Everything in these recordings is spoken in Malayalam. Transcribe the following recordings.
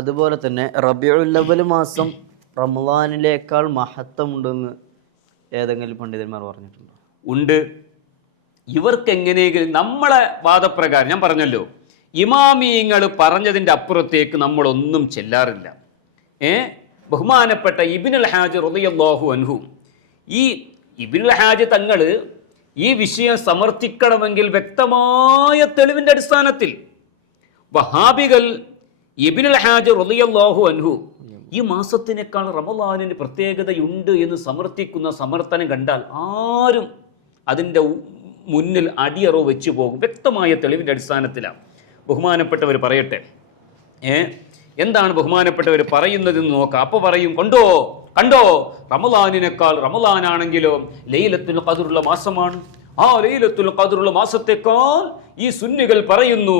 അതുപോലെ തന്നെ റബീഉൽ അവ്വൽ മാസം റമളാനിലേക്കാൾ മഹത്വമുണ്ടെന്ന് ഏതെങ്കിലും പണ്ഡിതന്മാർ പറഞ്ഞിട്ടുണ്ടോ? ഉണ്ട്. ഇവർക്ക് എങ്ങനെയെങ്കിലും നമ്മളെ വാദപ്രകാരം ഞാൻ പറഞ്ഞല്ലോ, ഇമാമിയങ്ങൾ പറഞ്ഞതിൻ്റെ അപ്പുറത്തേക്ക് നമ്മളൊന്നും ചെല്ലാറില്ല. ബഹുമാനപ്പെട്ട ഇബ്നുൽ ഹാജ് റളിയല്ലാഹു അൻഹു, ഈ ഇബ്നുൽ ഹാജ് തങ്ങൾ ഈ വിഷയം സമർത്ഥിക്കണമെങ്കിൽ വ്യക്തമായ തെളിവിൻ്റെ അടിസ്ഥാനത്തിൽ വഹാബികൾ ഇബ്നുൽ ഹാജ് റളിയല്ലാഹു അൻഹു ഈ മാസത്തിനേക്കാൾ റമളാനിന് പ്രത്യേകതയുണ്ട് എന്ന് സമർത്ഥിക്കുന്ന സമർത്ഥനം കണ്ടാൽ ആരും അതിൻ്റെ മുന്നിൽ അടിയറോ വെച്ചു പോകും. വ്യക്തമായ തെളിവിൻ്റെ അടിസ്ഥാനത്തിലാണ്. ബഹുമാനപ്പെട്ടവർ പറയട്ടെ, എന്താണ് ബഹുമാനപ്പെട്ടവർ പറയുന്നതെന്ന് നോക്കാം. അപ്പോൾ പറയും, കണ്ടോ റമളാനിനേക്കാൾ, റമളാനാണെങ്കിലോ ലൈലത്തുൽ ഖദ്റുള്ള മാസമാണ്. ആ ലൈലത്തുൽ ഖദ്റുള്ള മാസത്തെക്കാൾ ഈ സുന്നികൾ പറയുന്നു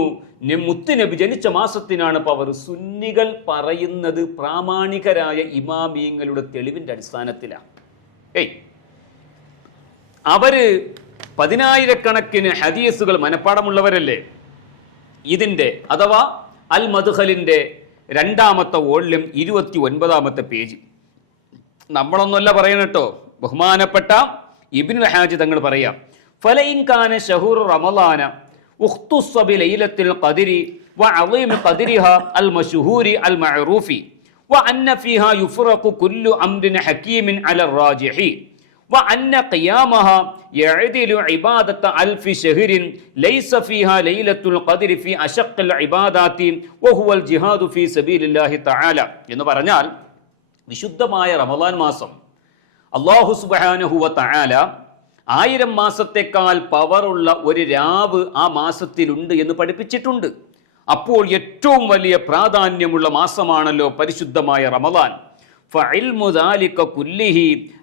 മുത്തുനബി ജനിച്ച മാസത്തിനാണ് പവർ. സുന്നികൾ പറയുന്നത് പ്രാമാണികരായ ഇമാമിയങ്ങളുടെ തെളിവിൻ്റെ അടിസ്ഥാനത്തിലാണ്. അവര് 10,000-കണക്കിന് ഹദീസുകൾ മനപ്പാടമുള്ളവരല്ലേ. ഇതിൻ്റെ അഥവാ അൽ മദ്ഖലിൻ്റെ 2ാമത്തെ വോള്യം 29ാമത്തെ പേജ്. നമ്മളൊന്നുമല്ല പറയണട്ടോ, ബഹുമാനപ്പെട്ട ഇബ്നുൽ ഹാജ് തങ്ങൾ പറയാം, ഫലഇൻ കാന ശഹൂറു റമളാന ഉഖ്തുസ്സ ബിലൈലത്തിൽ ഖദ്രി വഅളീം ഖദ്രിഹാ അൽ മശ്ഹൂരി അൽ മഅറൂഫി വഅന്ന ഫീഹാ യുഫ്റഖു കുല്ലു അംരിൻ ഹകീമിൻ അലർ റാജിഹി وأن قيامها يعدل عبادة 1000 شهر ليس فيها ليلة القدر في أشق العبادات وهو الجهاد في سبيل الله تعالى. എന്ന് പറഞ്ഞാൽ വിശുദ്ധമായ റമളാൻ മാസം അല്ലാഹു സുബ്ഹാനഹു വ തആല 1000 മാസത്തെക്കാൾ പവറുള്ള ഒരു രാവ് ആ മാസത്തിലുണ്ട് എന്ന് പഠിപ്പിച്ചിട്ടുണ്ട്. അപ്പോൾ ഏറ്റവും വലിയ പ്രാധാന്യമുള്ള മാസമാണല്ലോ പരിശുദ്ധമായ റമളാൻ. فعلم ذلك كله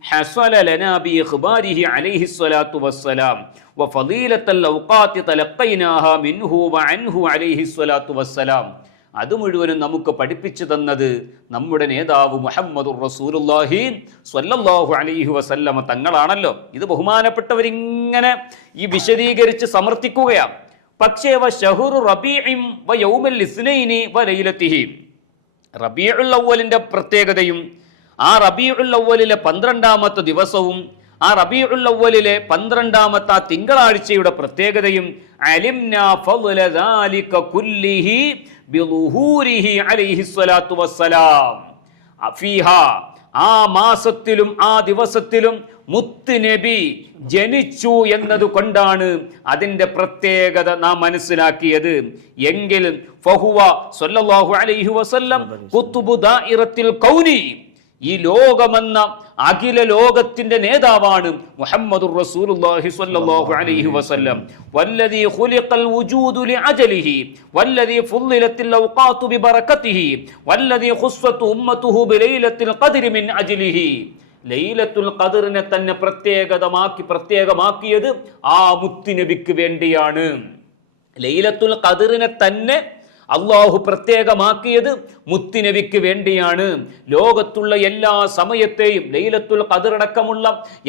حصل لنا بإخباره عليه الصلاة والسلام وفضيلة الأوقات تلقيناها منه وعنه عليه الصلاة والسلام. അത് മുഴുവനും നമുക്ക് പഠിപ്പിച്ചു തന്നത് നമ്മുടെ നേതാവ് മുഹമ്മദുർ റസൂലുള്ളാഹി സ്വല്ലല്ലാഹു അലൈഹി വസല്ലമ തങ്ങളാണല്ലോ. ഇത് ബഹുമാനപ്പെട്ടവരിങ്ങനെ ഈ വിശദീകരിച്ച് സമർത്ഥിക്കുകയാണ്. പക്ഷേ വശഹുറു റബീഇൻ വയൗമൽ ഇസ്നൈനി വലൈലതിഹി, റബീഉൽ അവ്വലിന്റെ പ്രത്യേകതയും ആ റബീഉൽ അവ്വലിലെ 12ാമത്തെ ദിവസവും ആ റബീഉൽ അവ്വലിലെ 12ാമത്തെ തിങ്കളാഴ്ചയുടെ പ്രത്യേകതയും അലിംനാ ഫളല ദാലിക കുല്ലിഹി ബിളുഹൂരിഹി അലൈഹി സ്വലാത്തു വസ്സലാം ഫീഹാ, ആ മാസത്തിലും ആ ദിവസത്തിലും മുത്ത് നബി ജനിച്ചു എന്നതുകൊണ്ടാണ് അതിൻ്റെ പ്രത്യേകത നാം മനസ്സിലാക്കിയത്. എങ്കിൽ ഫഹുവ സ്വല്ലല്ലാഹു അലൈഹി വസല്ലം ഖുത്ബു ദാഇറത്തിൽ കൗനി, ഈ ലോകമെന്ന അഖില ലോകത്തിന്റെ നേതാവാണ് മുഹമ്മദുർ റസൂലുള്ളാഹി സ്വല്ലല്ലാഹു അലൈഹി വസല്ലം. വല്ലദീ ഖുലിഖൽ വജൂദു ലിഅജലിഹി വല്ലദീ ഫുളിലത്തിൽ ഔഖാതു ബിബറകതിഹി വല്ലദീ ഖുസ്സതു ഉമ്മത്തുഹു ബിലൈലത്തിൽ ഖദ്രി മിൻ അജ്ലിഹി. ലൈലത്തുൽ ഖദ്റിനെ തന്നെ പ്രത്യേകമാക്കിയത് ആ മുത്തുനബിക്ക് വേണ്ടിയാണ്. ലൈലത്തുൽ ഖദ്റിനെ തന്നെ അള്ളാഹു പ്രത്യേകമാക്കിയത് മുത്തുനബിക്ക് വേണ്ടിയാണ്. ലോകത്തുള്ള എല്ലാ സമയത്തെയും ലൈലത്തുൽ ഖദ്ർ അടക്കമുള്ള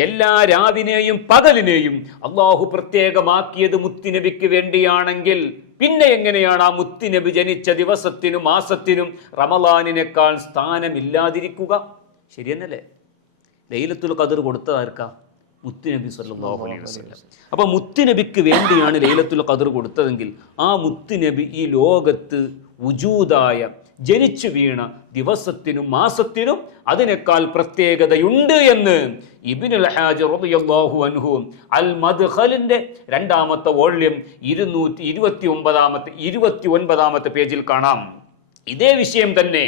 എല്ലാ രാവിനെയും പകലിനെയും അള്ളാഹു പ്രത്യേകമാക്കിയത് മുത്തുനബിക്ക് വേണ്ടിയാണെങ്കിൽ പിന്നെ എങ്ങനെയാണ് ആ മുത്തുനബി ജനിച്ച ദിവസത്തിനും മാസത്തിനും റമളാനിനേക്കാൾ സ്ഥാനമില്ലാതിരിക്കുക? ശരിയെന്നല്ലേ? ലൈലത്തുൽ ഖദ്ർ കൊടുത്തതാർക്കാ? മുത്തുനബി സല്ലല്ലാഹു അലൈഹി വസല്ലം. അപ്പോൾ മുത്തുനബിക്ക് വേണ്ടിയാണ് ലൈലത്തുൽ ഖദ്ർ കൊടുത്തതെങ്കിൽ ആ മുത്തുനബി ഈ ലോകത്ത് വുജൂദായ ജനിച്ചു വീണ ദിവസത്തിനും മാസത്തിനും അതിനേക്കാൾ പ്രത്യേകതയുണ്ട് എന്ന് ഇബ്നുൽ ഹാജ് റളിയല്ലാഹു അൻഹു അൽ മദ്ഖലിന്റെ 2ാമത്തെ വോള്യം 229ാമത്തെ പേജിൽ കാണാം. ഇതേ വിഷയം തന്നെ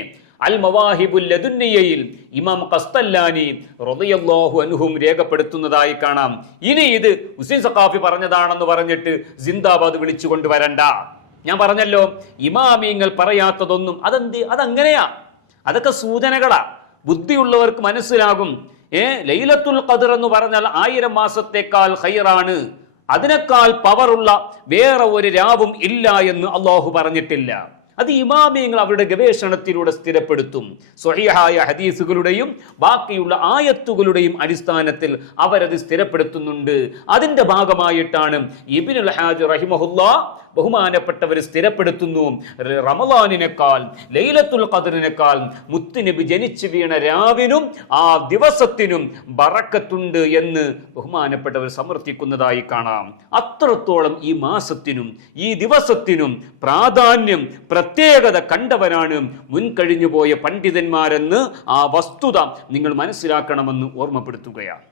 അൽ മവാഹിബുൽ ലദുന്നിയയിൽ ഇമാം ഖസ്തല്ലാനി റളിയല്ലാഹു അൻഹും രേഖപ്പെടുത്തുന്നതായി കാണാം. ഇനി ഇത് ഹുസൈൻ സഖാഫി പറഞ്ഞതാണെന്ന് പറഞ്ഞിട്ട് സിന്ദാബാദ് വിളിച്ചു കൊണ്ടുവരണ്ട. ഞാൻ പറഞ്ഞല്ലോ, ഇമാമിങ്ങൾ പറയാത്തതൊന്നും അതങ്ങനെയാ, അതൊക്കെ സൂചനകളാ. ബുദ്ധിയുള്ളവർക്ക് മനസ്സിലാകും. ലൈലത്തുൽ ഖദ്ർ എന്ന് പറഞ്ഞാൽ 1000 മാസത്തേക്കാൾ ഖൈറാണ്, അതിനേക്കാൾ പവറുള്ള വേറെ ഒരു രാവും ഇല്ല എന്ന് അള്ളാഹു പറഞ്ഞിട്ടില്ല. അത് ഇമാമിയങ്ങൾ അവരുടെ ഗവേഷണത്തിലൂടെ സ്ഥിരപ്പെടുത്തും. സ്വഹീഹായ ഹദീസുകളുടെയും ബാക്കിയുള്ള ആയത്തുകളുടെയും അടിസ്ഥാനത്തിൽ അവരത് സ്ഥിരപ്പെടുത്തുന്നുണ്ട്. അതിന്റെ ഭാഗമായിട്ടാണ് ഇബ്നുൽ ഹാജ് റഹിമഹുല്ലാ ബഹുമാനപ്പെട്ടവർ സ്ഥിരപ്പെടുത്തുന്നു, റമളാനിനേക്കാൾ ലൈലത്തുൽ ഖദ്റിനേക്കാൾ മുത്തുനബി ജനിച്ചു വീണ രാവിനും ആ ദിവസത്തിനും ബറക്കത്തുണ്ട് എന്ന് ബഹുമാനപ്പെട്ടവർ സമർത്ഥിക്കുന്നതായി കാണാം. അത്രത്തോളം ഈ മാസത്തിനും ഈ ദിവസത്തിനും പ്രാധാന്യം പ്രത്യേകത കണ്ടവരാണ് മുൻകഴിഞ്ഞുപോയ പണ്ഡിതന്മാരെന്ന് ആ വസ്തുത നിങ്ങൾ മനസ്സിലാക്കണമെന്ന് ഓർമ്മപ്പെടുത്തുകയാണ്.